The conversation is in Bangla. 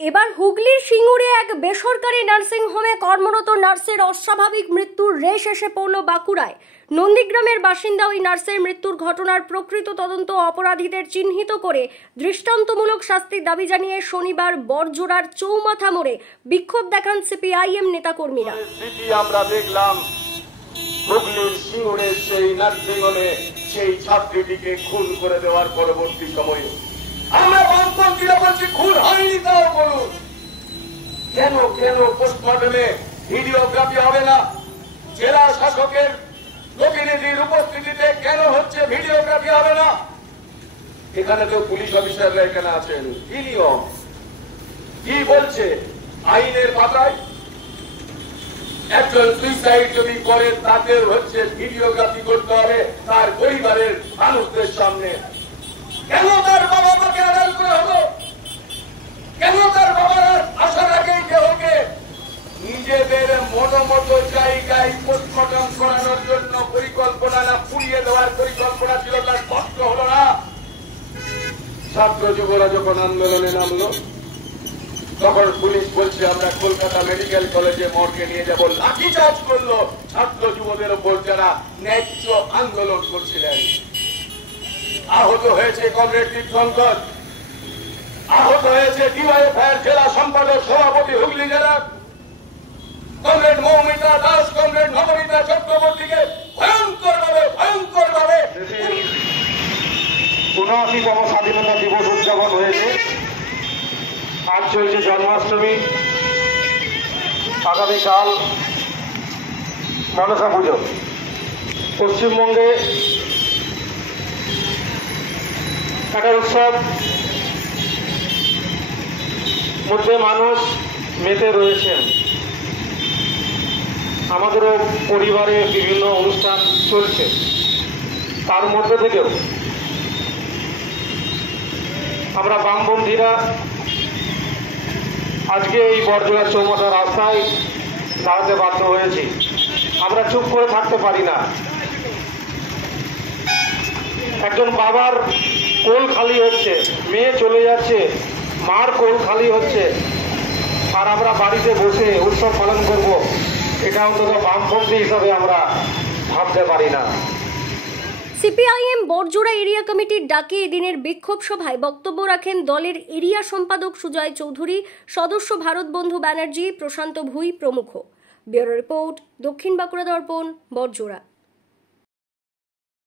এবার হুগলির সিঙ্গুরে এক বেসরকারি নার্সিং হোমে কর্মরত নার্সের অস্বাভাবিক মৃত্যুর রেশ এসে পড়ল বাঁকুড়ায়। নন্দীগ্রামের বাসিন্দা ওই নার্সের মৃত্যুর ঘটনার প্রকৃত তদন্ত অপরাধীদের চিহ্নিত করে দৃষ্টান্তমূলক শাস্তির দাবি জানিয়ে শনিবার বড়জোড়ার চৌমাথা মোড়ে বিক্ষোভ দেখান সিপিআইএম নেতাকর্মীরা। আমরা দেখলাম হুগলির সিঙ্গুরে সেই নার্সিং হোমে সেই ছাত্রীটিকে খুন করে দেওয়ার পরবর্তী সময়ে আমরা বামপন্থীরা বলছি খুন হয়নি, তাও বলুন কেন কেন পোস্টমর্টমে ভিডিওগ্রাফি হবে না? জেলা শাসকের প্রতিনিধির উপস্থিতিতে কেন হচ্ছে ভিডিওগ্রাফি হবে না? এখানে তো পুলিশ অফিসাররা এখানে আছেন, কি নিয়ম কি বলছে আইনের পাতায়? একজন সুইসাইড যদি করে তাকে হচ্ছে ভিডিওগ্রাফি করতে হবে তার পরিবারের মানুষদের সামনে। কেন তার বাবা মাকে আড়াল করে হলো? কেন তার বাবারা আসার আগেই দেহকে নিজেদের মনোমত জায়গায় পোস্টমর্টম করানোর জন্য পরিকল্পনা না পুড়িয়ে দেওয়ার পরিকল্পনা ছিল, তার স্পষ্ট হলো না? ছাত্র যুবরা যখন আন্দোলনে নামলো তখন পুলিশ বলছে আমরা কলকাতা মেডিকেল কলেজে মর্গে নিয়ে যাবো, লাঠিচার্জ করলো ছাত্র যুবদের উপর যারা ন্যায্য আন্দোলন করছিলেন। আহত হয়েছে কমরেড দীপঙ্কর, আহত হয়েছে ডিওয়াইএফআই জেলা সম্পাদক সভাপতি হুগলি জেলা কমরেড মৌমিতা দাস, কমরেড নবনীতা চক্রবর্তীকে ভয়ঙ্কর ভাবে ৭৯তম স্বাধীনতা দিবস উদযাপন হয়েছে। আজ চলছে জন্মাষ্টমী, আগামীকাল মনসা পুজো। পশ্চিমবঙ্গে একটা উৎসব মধ্যে মানুষ মেতে রয়েছেন। আমাদেরও পরিবারে বিভিন্ন অনুষ্ঠান চলছে, তার মধ্যে থেকেও আমরা বামপন্থীরা আজকে এই বড়জোড়া চৌমাথা রাস্তায় দাঁড়াতে বাধ্য হয়েছি। আমরা চুপ করে থাকতে পারি না। একজন বাবার কোল খালি হচ্ছে, মেয়ে চলে যাচ্ছে, মার কোল খালি হচ্ছে, আর আমরা বাড়িতে বসে উৎসব পালন করব, এটা অন্তত বামপন্থী হিসাবে আমরা ভাবতে পারি না। সিপিআইএম বড়জোড়া এরিয়া কমিটির ডাকে এদিনের বিক্ষোভ সভায় বক্তব্য রাখেন দলের এরিয়া সম্পাদক সুজয় চৌধুরী, সদস্য ভারত বন্ধু ব্যানার্জি, প্রশান্ত ভুঁই প্রমুখ। ব্যুরো রিপোর্ট, দক্ষিণ বাঁকুড়া দর্পণ, বড়জোড়া।